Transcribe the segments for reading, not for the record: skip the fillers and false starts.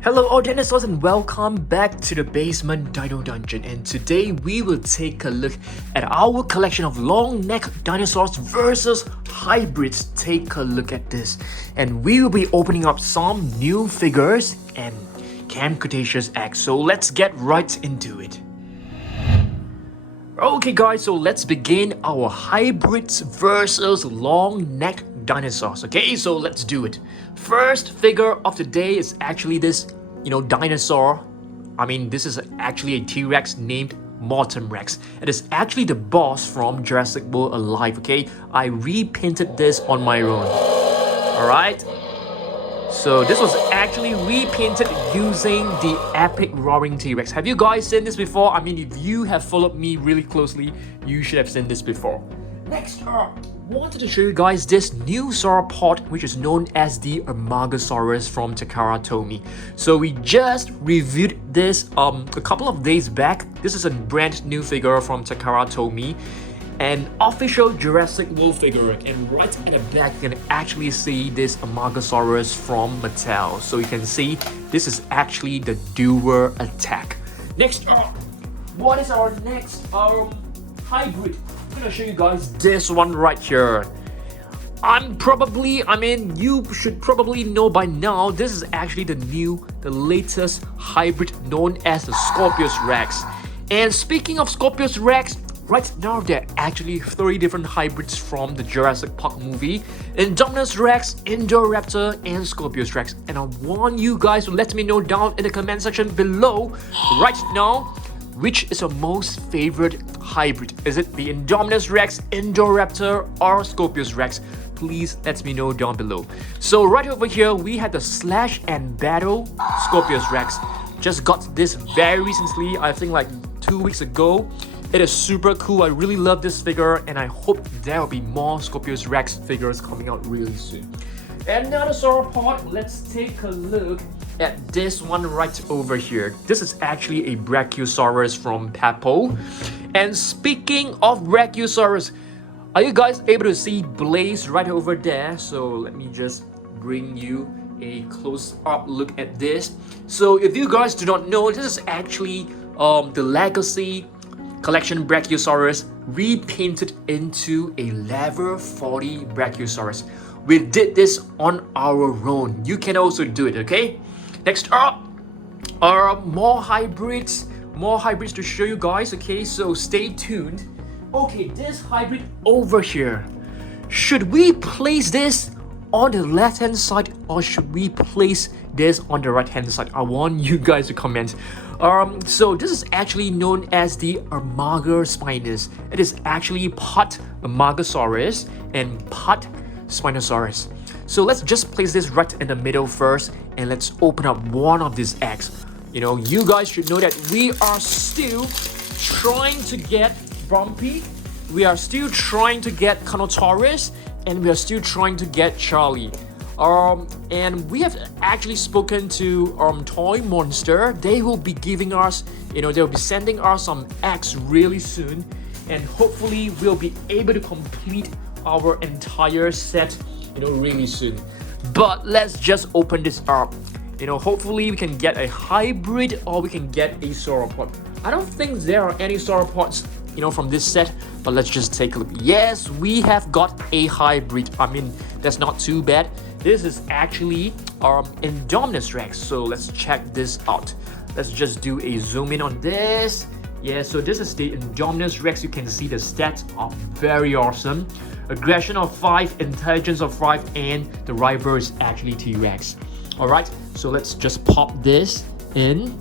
Hello all dinosaurs and welcome back to the Basement Dino Dungeon, and today we will take a look at our collection of long neck dinosaurs versus hybrids. Take a look at this, and we will be opening up some new figures and Camp Cretaceous eggs, so let's get right into it. Okay guys, so let's begin our hybrids versus long neck dinosaurs. Okay, so let's do it. First figure of the day is actually this, dinosaur. This is actually a T-Rex named Mortem Rex. It is actually the boss from Jurassic World Alive. Okay, I repainted this on my own. Alright, so this was actually repainted using the epic roaring T-Rex. Have you guys seen this before? If you have followed me really closely, you should have seen this before. Next up, wanted to show you guys this new sauropod, which is known as the Amargasaurus from Takara Tomy. So we just reviewed this a couple of days back. This is a brand new figure from Takara Tomy, an official Jurassic World figure, and right at the back you can actually see this Amargasaurus from Mattel. So you can see this is actually the dual attack. Next up, what is our next hybrid? I'm gonna show you guys this one right here. You should probably know by now, this is actually the latest hybrid known as the Scorpios Rex. And speaking of Scorpios Rex, right now there are actually 3 different hybrids from the Jurassic Park movie: Indominus Rex, Indoraptor, and Scorpios Rex. And I want you guys to let me know down in the comment section below right now, which is your most favorite hybrid? Is it the Indominus Rex, Indoraptor, or Scorpios Rex? Please let me know down below. So right over here, we had the Slash and Battle Scorpios Rex. Just got this very recently, I think like 2 weeks ago. It is super cool. I really love this figure, and I hope there will be more Scorpios Rex figures coming out really soon. Another sauropod, let's take a look at this one right over here. This is actually a Brachiosaurus from Papo. And speaking of Brachiosaurus, are you guys able to see Blaze right over there? So let me just bring you a close-up look at this. So if you guys do not know, this is actually the Legacy Collection Brachiosaurus repainted into a level 40 Brachiosaurus. We did this on our own. You can also do it, okay? Next up are more hybrids to show you guys, okay? So stay tuned. Okay, this hybrid over here. Should we place this on the left-hand side or should we place this on the right-hand side? I want you guys to comment. So this is actually known as the Amargasaurus. It is actually part Amargasaurus and part Spinosaurus. So let's just place this right in the middle first, and let's open up one of these eggs. You guys should know that we are still trying to get Bumpy, we are still trying to get Carnotaurus, and we are still trying to get Charlie. And we have actually spoken to Toy Monster. They will be giving us, they'll be sending us some eggs really soon, and hopefully we'll be able to complete our entire set really soon. But let's just open this up. Hopefully we can get a hybrid or we can get a sauropod. I don't think there are any sauropods from this set, but let's just take a look. Yes, we have got a hybrid. That's not too bad. This is actually Indominus Rex, so let's check this out. Let's just do a zoom in on this. Yeah, so this is the Indominus Rex. You can see the stats are very awesome. Aggression of 5, intelligence of 5, and the rival is actually T-Rex. Alright, so let's just pop this in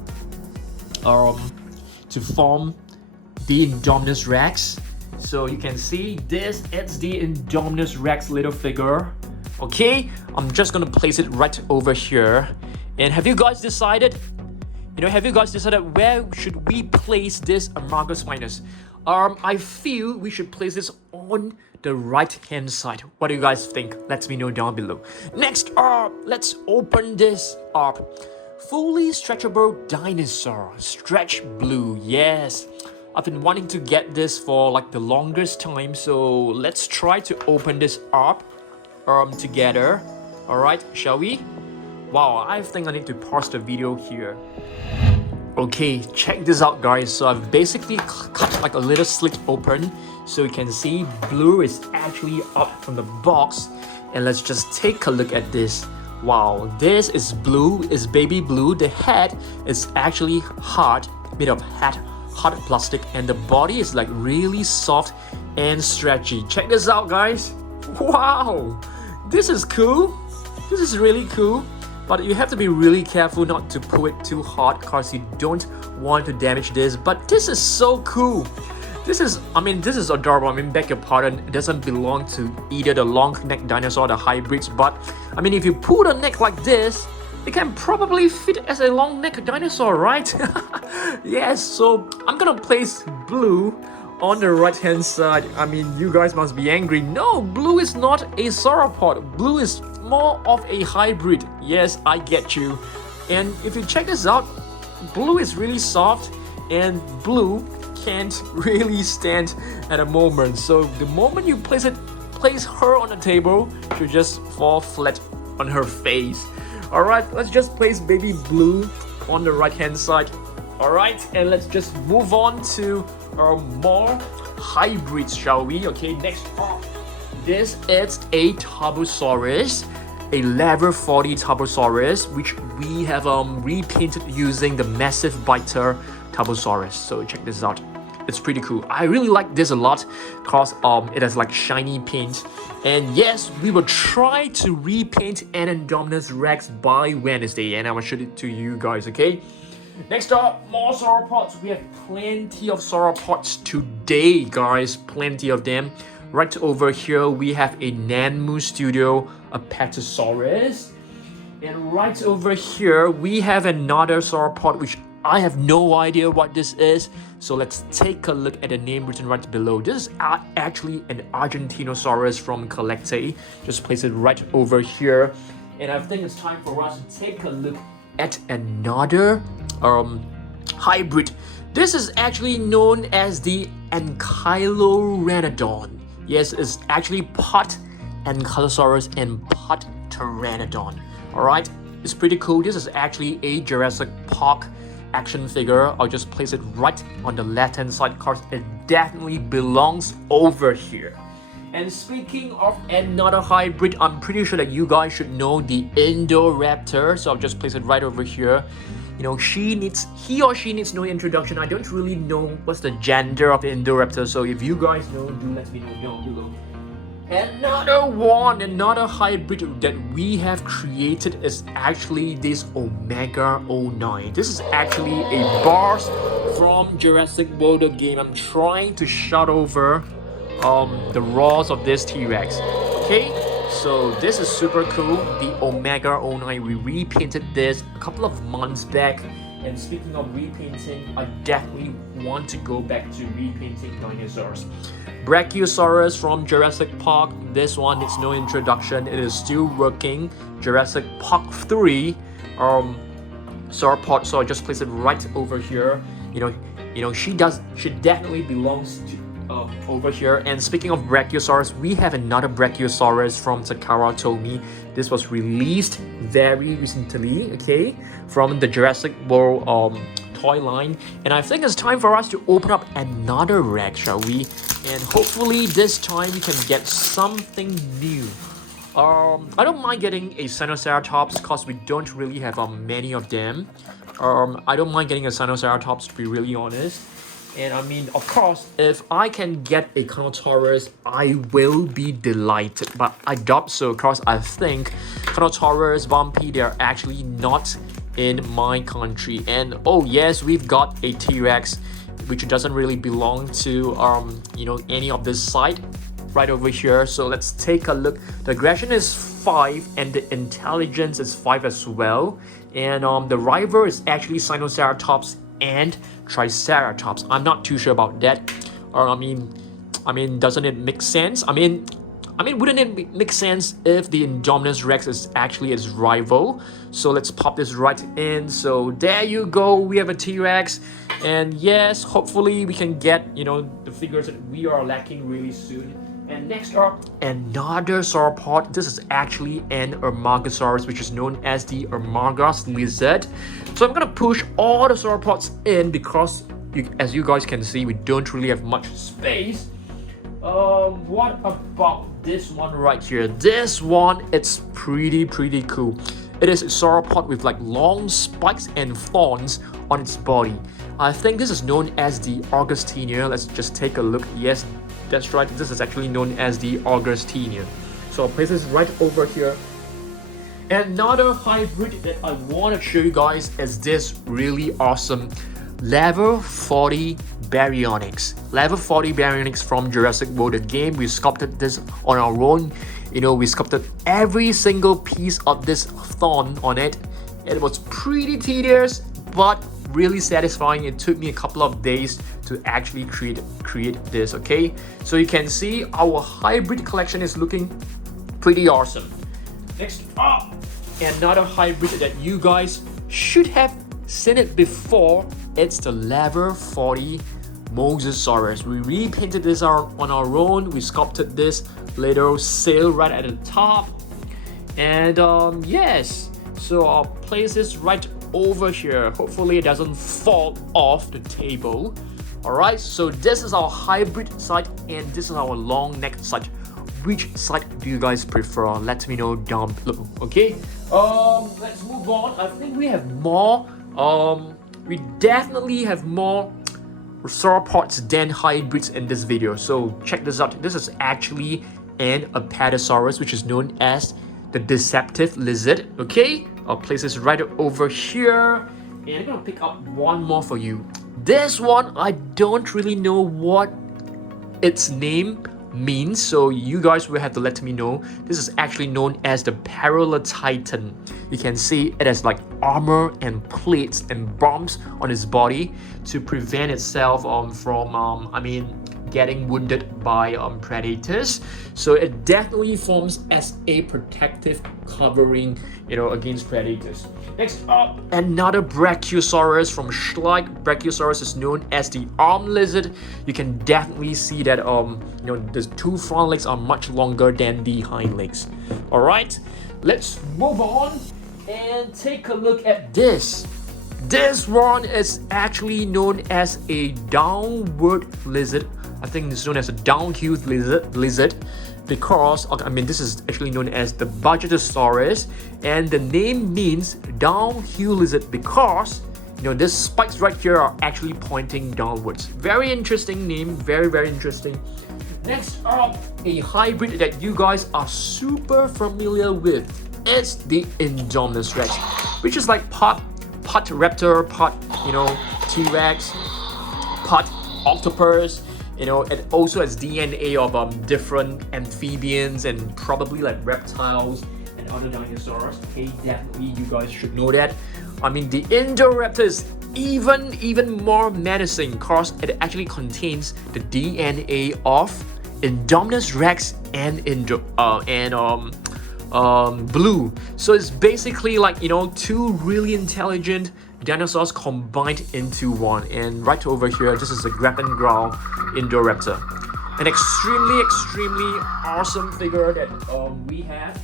to form the Indominus Rex. So you can see this, it's the Indominus Rex little figure. Okay, I'm just gonna place it right over here. And have you guys decided? Where should we place this Amargasaurus? I feel we should place this on the right hand side. What do you guys think? Let me know down below. Next up, let's open this up. Fully stretchable dinosaur, stretch blue. Yes, I've been wanting to get this for like the longest time, so let's try to open this up together. All right, shall we? Wow, I think I need to pause the video here. Okay, check this out guys. So I've basically cut like a little slit open, so you can see Blue is actually up from the box. And let's just take a look at this. Wow, this is Blue, is baby Blue. The head is actually hard, made of hard plastic, and the body is like really soft and stretchy. Check this out guys. Wow, this is cool. This is really cool. But you have to be really careful not to pull it too hard because you don't want to damage this. But this is so cool. This is adorable. Beg your pardon, it doesn't belong to either the long-necked dinosaur or the hybrids. But, if you pull the neck like this, it can probably fit as a long-necked dinosaur, right? Yes, so I'm gonna place Blue on the right-hand side. You guys must be angry. No, Blue is not a sauropod. Blue is more of a hybrid. Yes, I get you. And if you check this out, Blue is really soft and Blue can't really stand at a moment. So the moment you place her on the table, she'll just fall flat on her face. Alright, let's just place baby Blue on the right hand side. Alright, and let's just move on to more hybrids, shall we? Okay, next up, this is a Tarbosaurus, a level 40 Tarbosaurus, which we have repainted using the massive biter Tarbosaurus. So check this out. It's pretty cool. I really like this a lot because it has like shiny paint. And yes, we will try to repaint an Indominus Rex by Wednesday, and I will show it to you guys, okay? Next up, more sauropods. We have plenty of sauropods today, guys. Plenty of them. Right over here, we have a Nanmu Studio Apatosaurus. And right over here, we have another sauropod, which I have no idea what this is. So let's take a look at the name written right below. This is actually an Argentinosaurus from Collecte. Just place it right over here. And I think it's time for us to take a look at another hybrid. This is actually known as the Anchyloratodon. Yes, it's actually part Ankylosaurus and part Pteranodon. Alright, it's pretty cool. This is actually a Jurassic Park action figure. I'll just place it right on the left hand side because it definitely belongs over here. And speaking of another hybrid, I'm pretty sure that you guys should know the Indoraptor. So I'll just place it right over here. He or she needs no introduction. I don't really know what's the gender of the Indoraptor. So if you guys know, do let me know down below. Another hybrid that we have created is actually this Omega 09. This is actually a boss from Jurassic World game. I'm trying to shut over the roars of this T-Rex. Okay, so this is super cool. The Omega 09, we repainted this a couple of months back. And speaking of repainting, I definitely want to go back to repainting dinosaurs. Brachiosaurus from Jurassic Park. This one needs no introduction. It is still working. Jurassic Park 3 sauropod. So I just place it right over here. She definitely belongs to over here. And speaking of Brachiosaurus, we have another Brachiosaurus from Takara Tomy. This was released very recently, okay, from the Jurassic World toy line. And I think it's time for us to open up another Rex, shall we? And hopefully this time we can get something new. I don't mind getting a Sinoceratops because we don't really have many of them. I don't mind getting a Sinoceratops, to be really honest. And of course, if I can get a Carnotaurus, I will be delighted. But I doubt so because I think Carnotaurus, Bumpy, they're actually not in my country. And oh yes, we've got a T-Rex, which doesn't really belong to any of this side right over here. So let's take a look. The aggression is 5 and the intelligence is 5 as well. And the rival is actually Sinoceratops and Triceratops. I'm not too sure about that. Doesn't it make sense? Wouldn't it make sense if the Indominus Rex is actually its rival? So let's pop this right in. So there you go. We have a T-Rex. And yes, hopefully we can get, the figures that we are lacking really soon. And next up, another sauropod. This is actually an Amargasaurus, which is known as the Amargas lizard. So I'm gonna push all the sauropods in because, as you guys can see, we don't really have much space. What about this one right here? This one, it's pretty cool. It is a sauropod with like long spikes and thorns on its body. I think this is known as the Augustiner. Let's just take a look. Yes, that's right. This is actually known as the Augustiner. So I'll place this right over here. Another hybrid that I want to show you guys is this really awesome Level 40 Baryonyx. Level 40 Baryonyx from Jurassic World, the game. We sculpted this on our own. You know, we sculpted every single piece of this thorn on it. It was pretty tedious, but really satisfying. It took me a couple of days to actually create this, okay? So you can see our hybrid collection is looking pretty awesome. Next up, another hybrid that you guys should have seen it before. It's the Level 40 Mosasaurus. We repainted this on our own. We sculpted this little sail right at the top. And yes, so I'll place this right over here. Hopefully it doesn't fall off the table. Alright, so this is our hybrid side and this is our long neck side. Which side do you guys prefer? Let me know down below, okay? Let's move on. I think we have more. We definitely have more sauropods than hybrids in this video. So check this out. This is actually an Apatosaurus, which is known as the deceptive lizard. Okay, I'll place this right over here, and I'm gonna pick up one more for you. This one, I don't really know what its name means, so you guys will have to let me know. This is actually known as the Paralotitan. You can see it has like armor and plates and bombs on its body to prevent itself from getting wounded by predators. So it definitely forms as a protective covering, against predators. Next up, another Brachiosaurus from Schleich. Brachiosaurus is known as the arm lizard. You can definitely see that the two front legs are much longer than the hind legs. All right, let's move on and take a look at this. This one is actually known as a downward lizard. I think it's known as a downhill lizard because, this is actually known as the Barapasaurus, and the name means downhill lizard because, these spikes right here are actually pointing downwards. Very interesting name, very interesting. Next up, a hybrid that you guys are super familiar with. It's the Indominus Rex, which is like part raptor, part, T-Rex, part octopus. It also has DNA of different amphibians and probably like reptiles and other dinosaurs. Okay, definitely you guys should know that. The Indoraptor is even more menacing because it actually contains the DNA of Indominus Rex and Blue. So it's basically like two really intelligent dinosaurs combined into one. And right over here, this is a grab and growl Indoraptor, an extremely awesome figure that we have.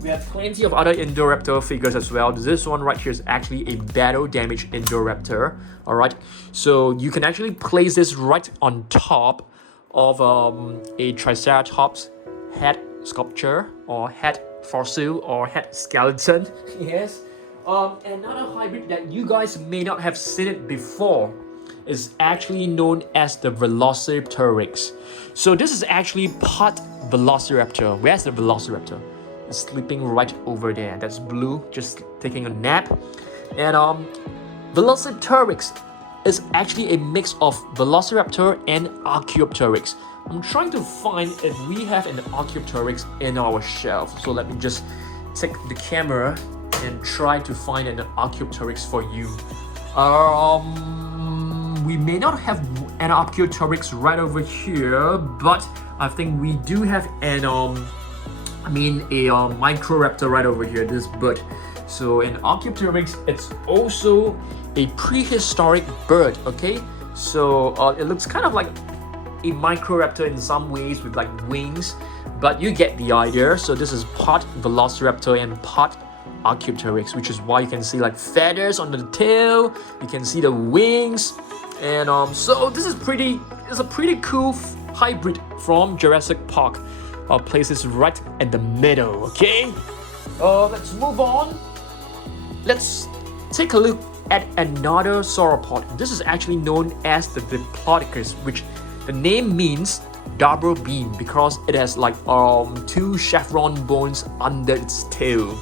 We have plenty of other Indoraptor figures as well. This one right here is actually a battle damage Indoraptor. All right, so you can actually place this right on top of a Triceratops head sculpture or head fossil or head skeleton. Yes. Another hybrid that you guys may not have seen it before is actually known as the Velociraptorix. So this is actually part Velociraptor. Where's the Velociraptor? It's sleeping right over there. That's Blue, just taking a nap. And Velociraptorix is actually a mix of Velociraptor and Archaeopteryx. I'm trying to find if we have an Archaeopteryx in our shelf. So let me just take the camera and try to find an Archaeopteryx for you. We may not have an Archaeopteryx right over here, but I think we do have an a Microraptor right over here, this bird. So an Archaeopteryx, it's also a prehistoric bird, okay? So it looks kind of like a Microraptor in some ways with like wings, but you get the idea. So this is part Velociraptor and part Archaeopteryx, which is why you can see like feathers on the tail, you can see the wings, and so this is a pretty cool hybrid from Jurassic Park. I'll place this right in the middle, okay? Let's move on. Let's take a look at another sauropod. This is actually known as the Diplodocus, which the name means double beam because it has like two chevron bones under its tail.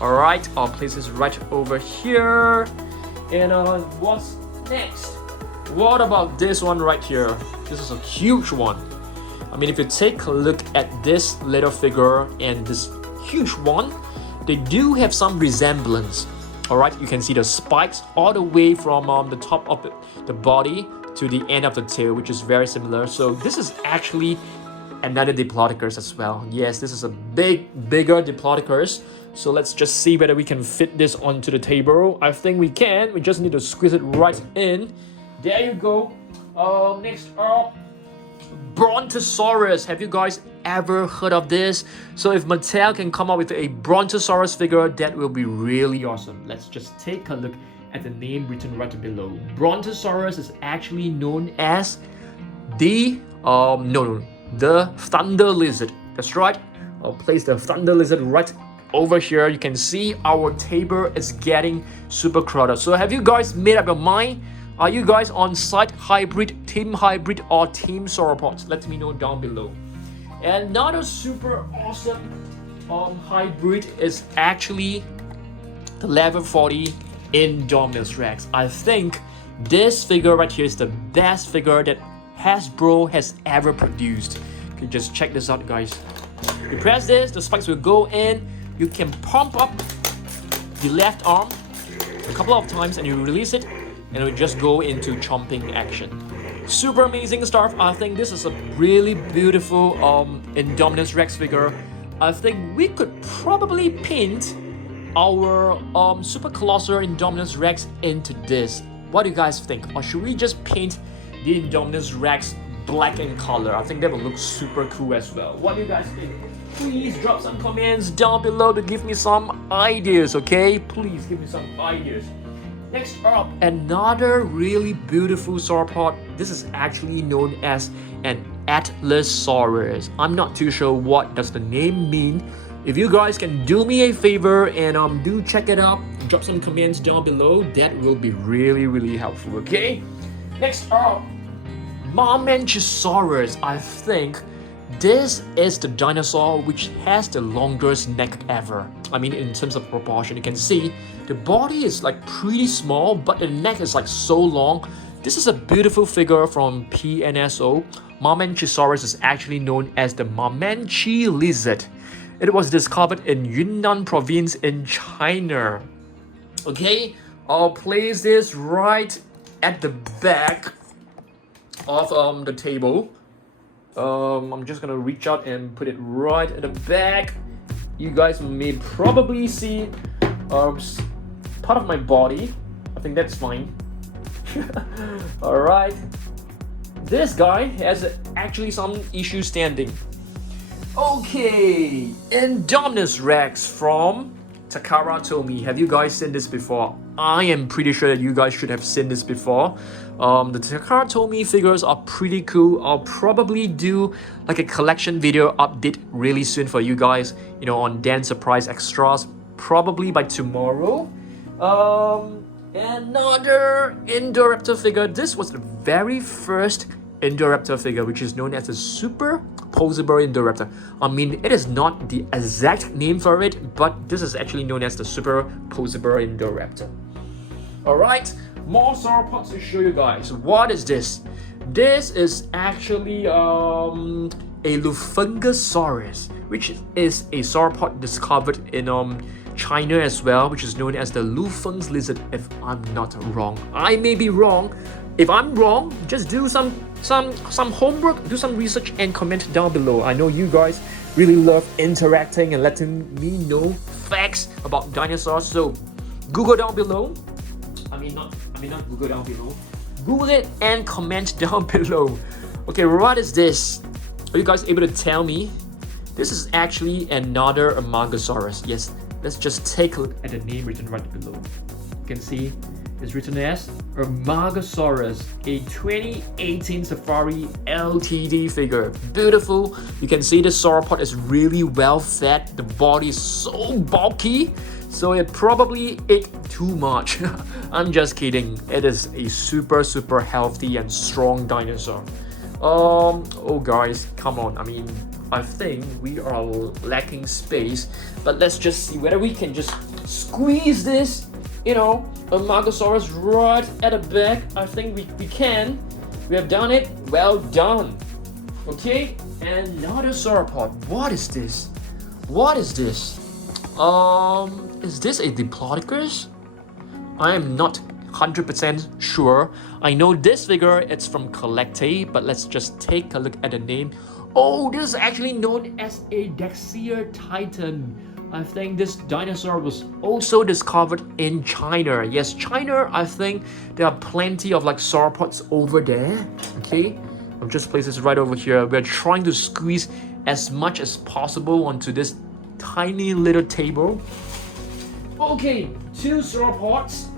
Alright, I'll place this right over here. And what's next? What about this one right here? This is a huge one. I mean, if you take a look at this little figure and this huge one, they do have some resemblance. Alright, you can see the spikes all the way from the top of the body to the end of the tail, which is very similar. So this is actually another Diplodocus as well. Yes, this is a bigger Diplodocus. So let's just see whether we can fit this onto the table. I think we can. We just need to squeeze it right in. There you go. Next up, Brontosaurus. Have you guys ever heard of this? So if Mattel can come up with a Brontosaurus figure, that will be really awesome. Let's just take a look at the name written right below. Brontosaurus is actually known as the the Thunder Lizard. That's right. I'll place the Thunder Lizard right over here. You can see our table is getting super crowded. So have you guys made up your mind? Are you guys on site hybrid, team hybrid, or team sauropods? Let me know down below. Another super awesome hybrid is actually the level 40 Indominus Rex. I think this figure right here is the best figure that Hasbro has ever produced. Okay, just check this out, guys. You press this, the spikes will go in. You can pump up the left arm a couple of times and you release it, and it will just go into chomping action. Super amazing stuff. I think this is a really beautiful Indominus Rex figure. I think we could probably paint our super colossal Indominus Rex into this. What do you guys think? Or should we just paint the Indominus Rex black in color? I think that will look super cool as well. What do you guys think? Please drop some comments down below to give me some ideas, okay? Please give me some ideas. Next up, another really beautiful sauropod. This is actually known as an Atlasaurus. I'm not too sure what does the name mean. If you guys can do me a favor and do check it out, drop some comments down below, that will be really helpful, okay? Next up, Mamenchisaurus. I think this is the dinosaur which has the longest neck ever. I mean, in terms of proportion, you can see the body is like pretty small, but the neck is like so long. This is a beautiful figure from PNSO. Mamenchisaurus is actually known as the Mamenchi lizard. It was discovered in Yunnan province in China. Okay, I'll place this right at the back of the table. I'm just gonna reach out and put it right at the back. You guys may probably see part of my body. I think that's fine. Alright. This guy has actually some issue standing. Okay, Indominus Rex from Takara Tomy. Have you guys seen this before? I am pretty sure that you guys should have seen this before. The Takara Tomy figures are pretty cool. I'll probably do like a collection video update really soon for you guys, you know, on Dan Surprise Extras, probably by tomorrow. Another Indoraptor figure. This was the very first Indoraptor figure, which is known as the Super Posable Indoraptor. I mean, it is not the exact name for it, but this is actually known as the Super Posable Indoraptor. Alright, more sauropods to show you guys. What is this? This is actually a Luffangasaurus, which is a sauropod discovered in China as well, which is known as the Luffangasaurus lizard, if I'm not wrong. I may be wrong. If I'm wrong, just do some homework, do some research and comment down below. I know you guys really love interacting and letting me know facts about dinosaurs, so Google down below. I mean not Google down below. Google it and comment down below. Okay, what is this? Are you guys able to tell me? This is actually another Amargasaurus. Yes, let's just take a look at the name written right below. You can see it's written as Amargasaurus, a 2018 Safari LTD figure. Beautiful. You can see the sauropod is really well fed. The body is so bulky, so it probably ate too much. I'm just kidding. It is a super healthy and strong dinosaur. Oh guys, come on. I mean, I think we are lacking space, but let's just see whether we can just squeeze this, you know, Amargasaurus right at the back. I think we can. We have done it. Well done. Okay, another sauropod. What is this? What is this? Is this a Diplodocus? I am not 100% sure. I know this figure, it's from Collecte, but let's just take a look at the name. Oh, this is actually known as a Dexia Titan. I think this dinosaur was also discovered in China. Yes, China, I think there are plenty of like sauropods over there. Okay, I'll just place this right over here. We're trying to squeeze as much as possible onto this tiny little table. Okay, 2 sauropods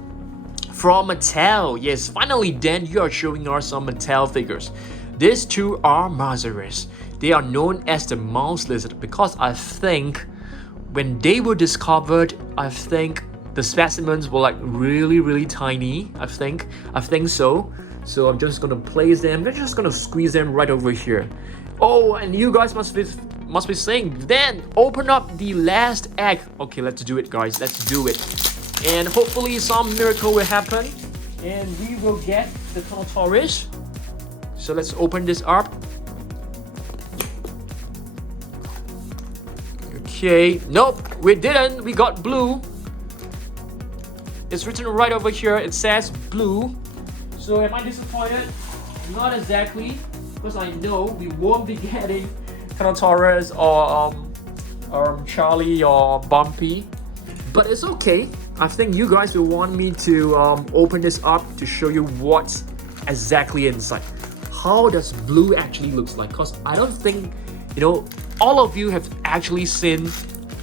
from Mattel. Yes, finally Dan, you are showing us some Mattel figures. These 2 are Mosasaurus. They are known as the mouse lizard because I think when they were discovered, I think the specimens were like really tiny. I think so. So I'm just gonna place them. We're just gonna squeeze them right over here. Oh, and you guys must be saying, then open up the last egg. Okay, let's do it, guys. Let's do it. And hopefully some miracle will happen and we will get the Dinosaurs. So let's open this up. Okay, nope, we didn't. We got blue. It's written right over here. It says blue. So am I disappointed? Not exactly, because I know we won't be getting Dinosaurs or Charlie or Bumpy. But it's okay. I think you guys will want me to open this up to show you what's exactly inside. How does blue actually looks like? Because I don't think, you know, all of you have actually seen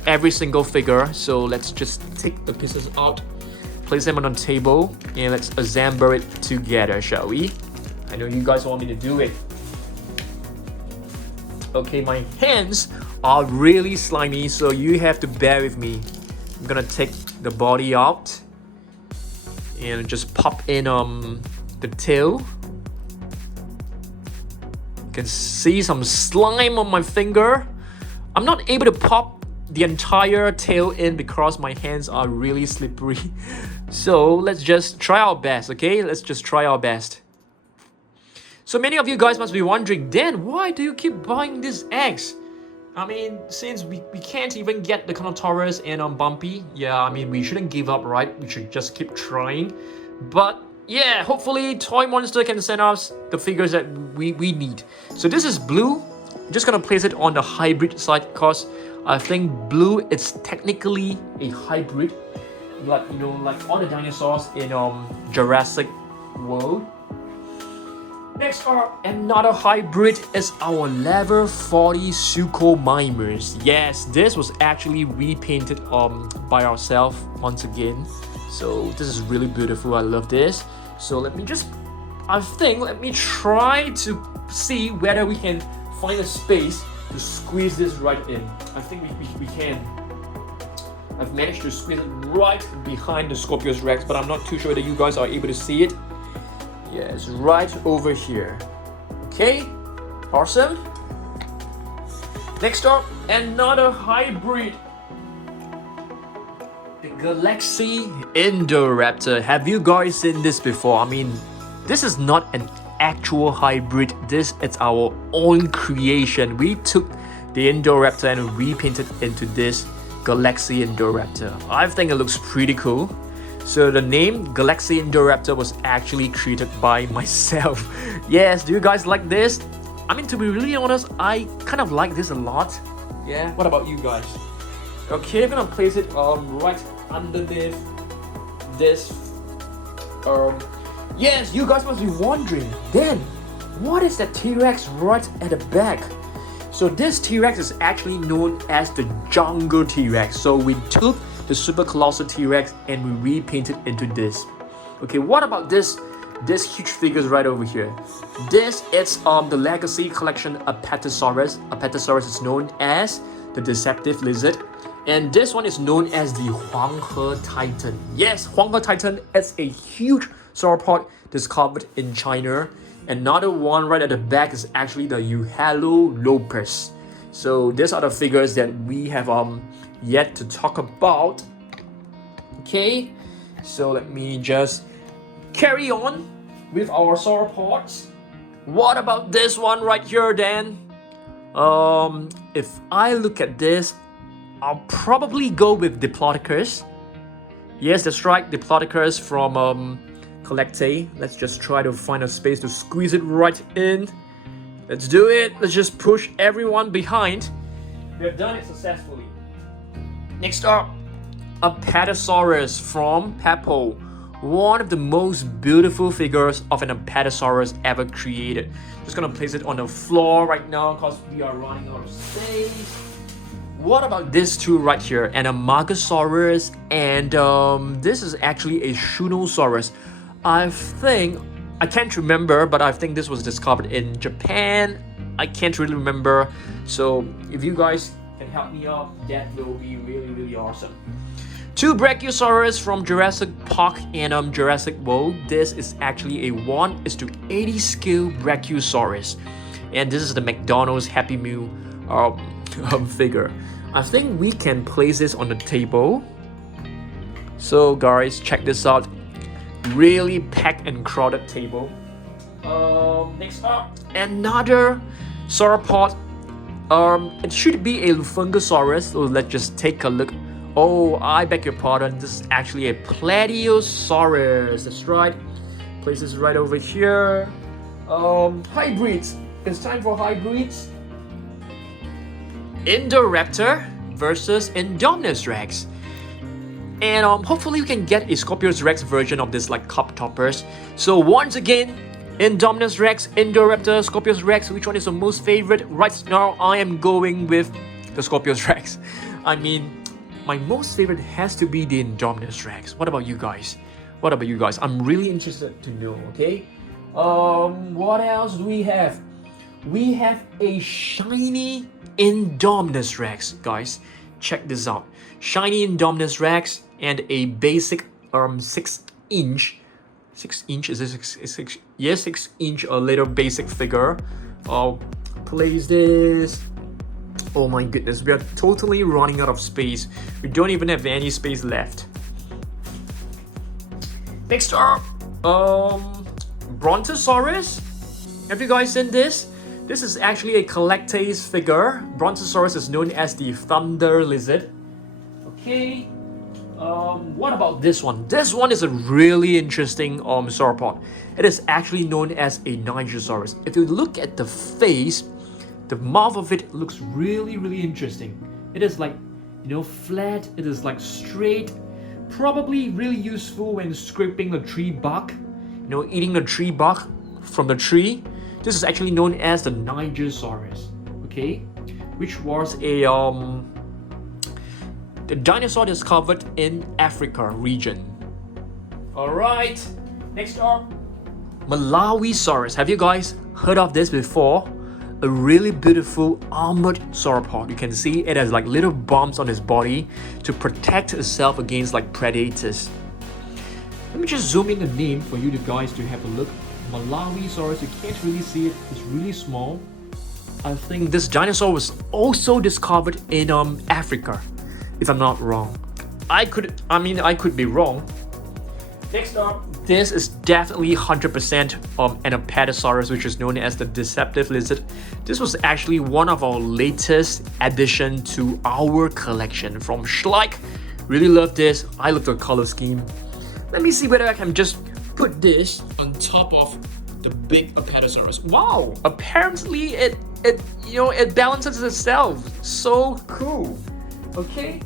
every single figure. So let's just take the pieces out, place them on the table, and let's assemble it together, shall we? I know you guys want me to do it. Okay, my hands are really slimy, so you have to bear with me. I'm gonna take the body out and just pop in the tail. You can see some slime on my finger. I'm not able to pop the entire tail in because my hands are really slippery. So let's just try our best, okay? Let's just try our best. So many of you guys must be wondering, Dan, why do you keep buying these eggs? I mean, since we can't even get the Dinosaurs and Bumpy, yeah, I mean, we shouldn't give up, right? We should just keep trying. But yeah, hopefully Toy Monster can send us the figures that we need. So this is blue. I'm just gonna place it on the hybrid side because I think blue is technically a hybrid, like, you know, like all the dinosaurs in Jurassic World. Next up, another hybrid is our level 40 Suchomimers. Yes, this was actually repainted by ourselves once again. So this is really beautiful. I love this. So let me try to see whether we can find a space to squeeze this right in. I think we can. I've managed to squeeze it right behind the Scorpios Rex, but I'm not too sure that you guys are able to see it. Yeah, it's right over here. Okay, awesome. Next up, another hybrid. The Legacy Indoraptor. Have you guys seen this before? I mean, this is not an actual hybrid. This is our own creation. We took the Indoraptor and repainted into this Legacy Indoraptor. I think it looks pretty cool. So the name Legacy Indoraptor was actually created by myself. Yes, do you guys like this? I mean, to be really honest, I kind of like this a lot. Yeah, what about you guys? Okay, I'm gonna place it right underneath this. Yes, you guys must be wondering, then what is that T-Rex right at the back? So this T-Rex is actually known as the Jungle T-Rex. So we took the super colossal T-Rex and we repainted into this. Okay, what about this huge figures right over here? This is the Legacy Collection Apatosaurus. Apatosaurus is known as the Deceptive Lizard. And this one is known as the Huanghe Titan. Yes, Huanghe Titan is a huge sauropod discovered in China. Another one right at the back is actually the Euhalolopus. So these are the figures that we have yet to talk about. Okay, so let me just carry on with our sauropods. What about this one right here then? If I look at this, I'll probably go with Diplodocus. Yes, that's right, Diplodocus from Collecte. Let's just try to find a space to squeeze it right in. Let's do it. Let's just push everyone behind. We have done it successfully. Next up, Apatasaurus from Papo. One of the most beautiful figures of an Apatosaurus ever created. Just gonna place it on the floor right now because we are running out of space. What about this two right here? An Amargasaurus and this is actually a Shunosaurus. I can't remember, but I think this was discovered in Japan. I can't really remember. So if you guys can help me out, that will be really awesome. Two Brachiosaurus from Jurassic Park and Jurassic World. This is actually a 1:80 scale Brachiosaurus. And this is the McDonald's Happy Meal figure. I think we can place this on the table. So guys, check this out. Really packed and crowded table. Next up, another sauropod. It should be a Luffangasaurus. So let's just take a look. Oh, I beg your pardon. This is actually a Apataosaurus. That's right. Place this right over here. Hybrids. It's time for hybrids. Indoraptor versus Indominus Rex. And hopefully we can get a Scorpios Rex version of this like cup toppers. So once again, Indominus Rex, Indoraptor, Scorpios Rex, which one is the most favorite? Right now I am going with the Scorpios Rex. I mean, my most favorite has to be the Indominus Rex. What about you guys? What about you guys? I'm really interested to know, okay? What else do we have? We have a shiny Indominus Rex, guys. Check this out. Shiny Indominus Rex and a basic 6-inch. 6-inch is this 6? Yes, 6-inch a little basic figure. I'll place this. Oh my goodness, we are totally running out of space. We don't even have any space left. Next up, Brontosaurus. Have you guys seen this? This is actually a Collecte's figure. Brontosaurus is known as the Thunder Lizard. Okay. What about this one? This one is a really interesting sauropod. It is actually known as a Nigersaurus. If you look at the face, the mouth of it looks really interesting. It is like, flat. It is like straight. Probably really useful when scraping a tree bark. Eating the tree bark from the tree. This is actually known as the Nigersaurus. Okay, which was a the dinosaur discovered in Africa region. Alright, next up, Malawi Saurus. Have you guys heard of this before? A really beautiful armored sauropod. You can see it has like little bumps on its body to protect itself against like predators. Let me just zoom in the name for you guys to have a look. Malawi Saurus, you can't really see it, it's really small. I think this dinosaur was also discovered in Africa, if I'm not wrong. I could be wrong. Next up, this is definitely 100% an Apatosaurus, which is known as the Deceptive Lizard. This was actually one of our latest addition to our collection from Schleich. Really love this. I love the color scheme. Let me see whether I can just put this on top of the big Apatosaurus. Wow! Apparently it balances itself. So cool. Okay.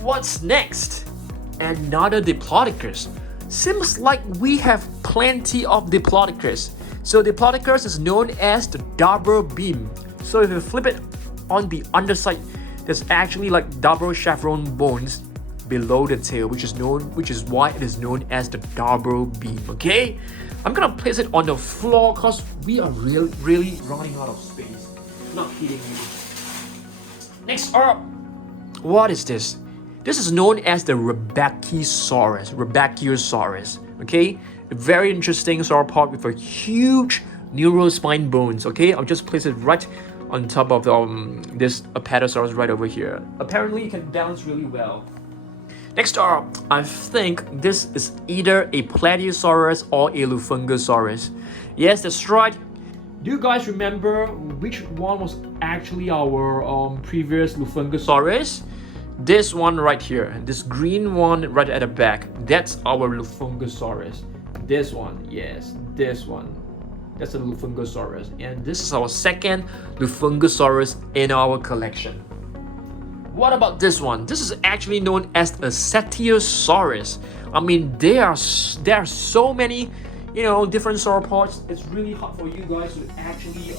What's next? Another Diplodocus. Seems like we have plenty of Diplodocus. So Diplodocus is known as the double beam. So if you flip it on the underside, there's actually like double chevron bones below the tail, which is why it is known as the double beam. Okay, I'm gonna place it on the floor because we are really running out of space. Not kidding you. Next up, what is this? This is known as the Rebeccasaurus. Okay, a very interesting sauropod with a huge neural spine bones. Okay, I'll just place it right on top of this Apatosaurus right over here. Apparently, it can balance really well. Next up, I think this is either a Plateosaurus or a Luffangasaurus. Yes, that's right. Do you guys remember which one was actually our previous Luffangasaurus? This one right here, this green one right at the back, that's our Luffangasaurus. This one, yes, this one. That's a Luffangasaurus. And this is our second Luffangasaurus in our collection. What about this one? This is actually known as a Apataosaurus. I mean, there are so many, different sauropods. It's really hard for you guys to actually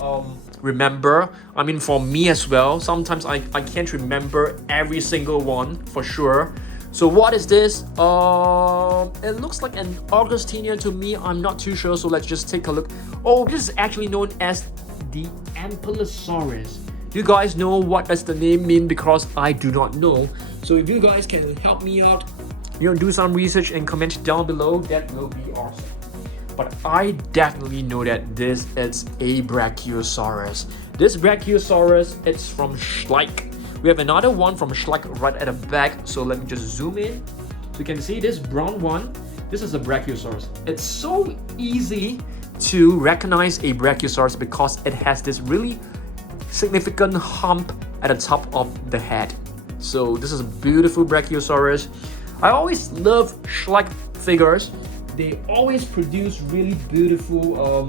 remember. I mean, for me as well, sometimes I can't remember every single one for sure. So what is this? It looks like an Augustinian to me. I'm not too sure, so let's just take a look. Oh, this is actually known as the Amplesaurus. You guys know what does the name mean? Because I do not know. So if you guys can help me out, do some research and comment down below, that will be awesome. But I definitely know that this is a Brachiosaurus. This Brachiosaurus, it's from Schleich. We have another one from Schleich right at the back. So let me just zoom in. So you can see this brown one. This is a Brachiosaurus. It's so easy to recognize a Brachiosaurus because it has this really significant hump at the top of the head. So this is a beautiful Brachiosaurus. I always love Schleich figures. They always produce really beautiful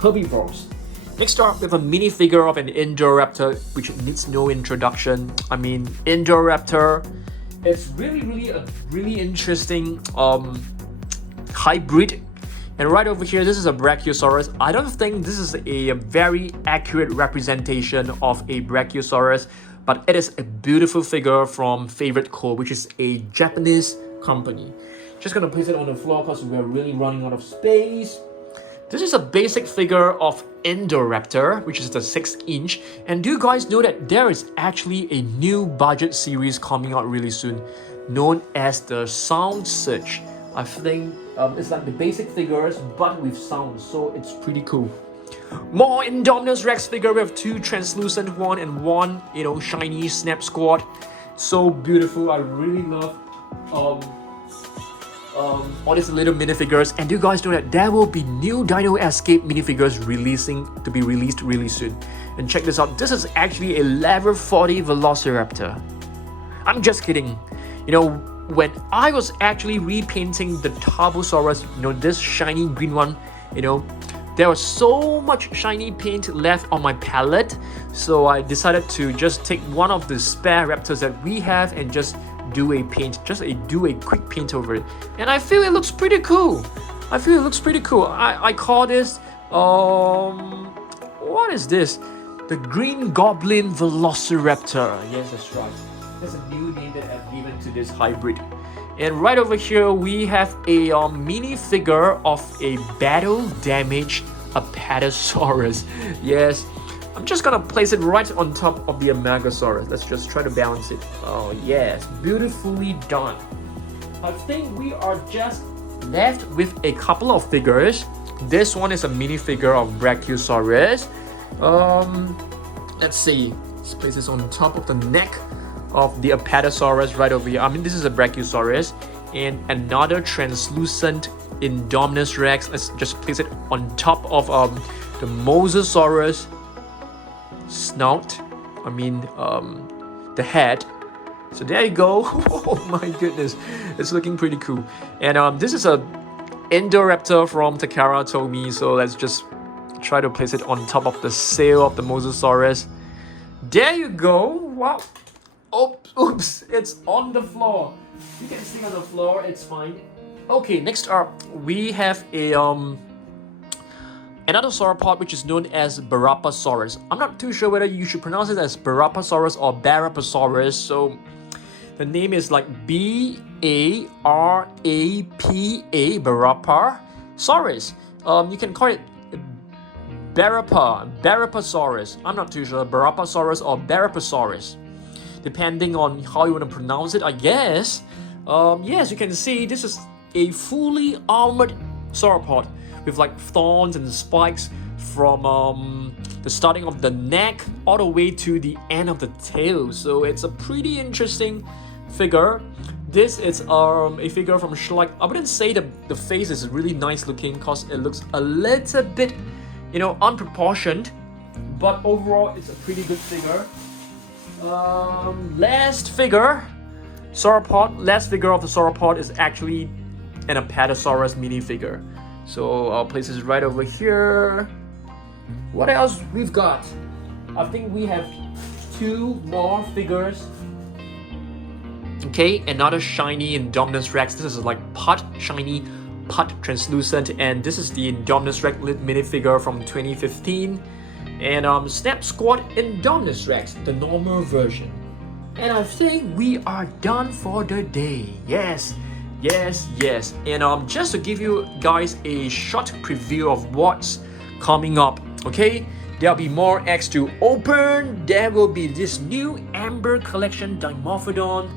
herbivores. Next up, we have a minifigure of an Indoraptor, which needs no introduction. I mean, Indoraptor, it's really a really interesting hybrid. And right over here, this is a Brachiosaurus. I don't think this is a very accurate representation of a Brachiosaurus, but it is a beautiful figure from Favorite Co., which is a Japanese company. Just gonna place it on the floor because we're really running out of space. This is a basic figure of Indoraptor, which is the 6-inch. And do you guys know that there is actually a new budget series coming out really soon, known as the Sound Search? I think it's like the basic figures but with sound, so it's pretty cool. More Indominus Rex figure. We have 2 translucent one and 1 shiny snap squad. So beautiful. I really love all these little minifigures. And do you guys know that there will be new Dino Escape minifigures to be released really soon? And check this out. This is actually a level 40 Velociraptor. I'm just kidding. When I was actually repainting the Tarbosaurus, this shiny green one, there was so much shiny paint left on my palette, so I decided to just take one of the spare raptors that we have and just do a quick paint over it. And I feel it looks pretty cool. I call this what is this? The Green Goblin Velociraptor. Yes, that's right. That's a new name that I've given to this hybrid. And right over here, we have a mini figure of a battle-damaged Apataosaurus. Yes, I'm just gonna place it right on top of the Amargasaurus. Let's just try to balance it. Oh yes, beautifully done. I think we are just left with a couple of figures. This one is a mini figure of Brachiosaurus. Let's see. Let's place this on top of the neck of the Apatosaurus right over here. I mean, this is a Brachiosaurus. And another translucent Indominus Rex. Let's just place it on top of the Mosasaurus snout. I mean, the head. So there you go. Oh my goodness, it's looking pretty cool. And this is a Indoraptor from Takara Tomy. So let's just try to place it on top of the sail of the Mosasaurus. There you go. Wow. Oops, it's on the floor. You can see on the floor, it's fine. Okay, next up we have a another sauropod which is known as Barapasaurus. I'm not too sure whether you should pronounce it as Barapasaurus or Barapasaurus. So the name is like B-A-R-A-P-A, Barapasaurus. You can call it Barapasaurus. I'm not too sure, Barapasaurus or Barapasaurus, depending on how you want to pronounce it, I guess. Yes, you can see this is a fully armored sauropod with like thorns and spikes from the starting of the neck all the way to the end of the tail. So it's a pretty interesting figure. This is a figure from Schleich. I wouldn't say the face is really nice looking because it looks a little bit, you know, unproportioned, but overall it's a pretty good figure. Last figure of the sauropod is actually an Apatosaurus minifigure. So I'll place this right over here. What else we've got? I think we have 2 more figures. Okay, another shiny Indominus Rex. This is like part shiny, part translucent, and this is the Indominus Rex minifigure from 2015. And Snap Squad Indominus Rex, the normal version. And I think we are done for the day. Yes. And just to give you guys a short preview of what's coming up, okay? There'll be more eggs to open. There will be this new Amber Collection Dimorphodon.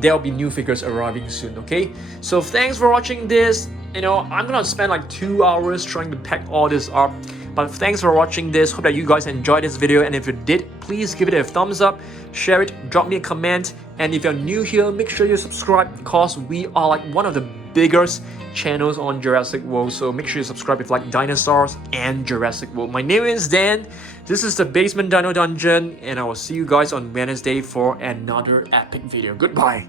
There'll be new figures arriving soon, okay? So thanks for watching this. You know, I'm gonna spend like 2 hours trying to pack all this up. But thanks for watching this. Hope that you guys enjoyed this video, and if you did, please give it a thumbs up, share it, drop me a comment, and if you're new here, make sure you subscribe because we are like one of the biggest channels on Jurassic World. So make sure you subscribe if you like dinosaurs and Jurassic World. My name is Dan. This is the Basement Dino Dungeon, and I will see you guys on Wednesday for another epic video. Goodbye.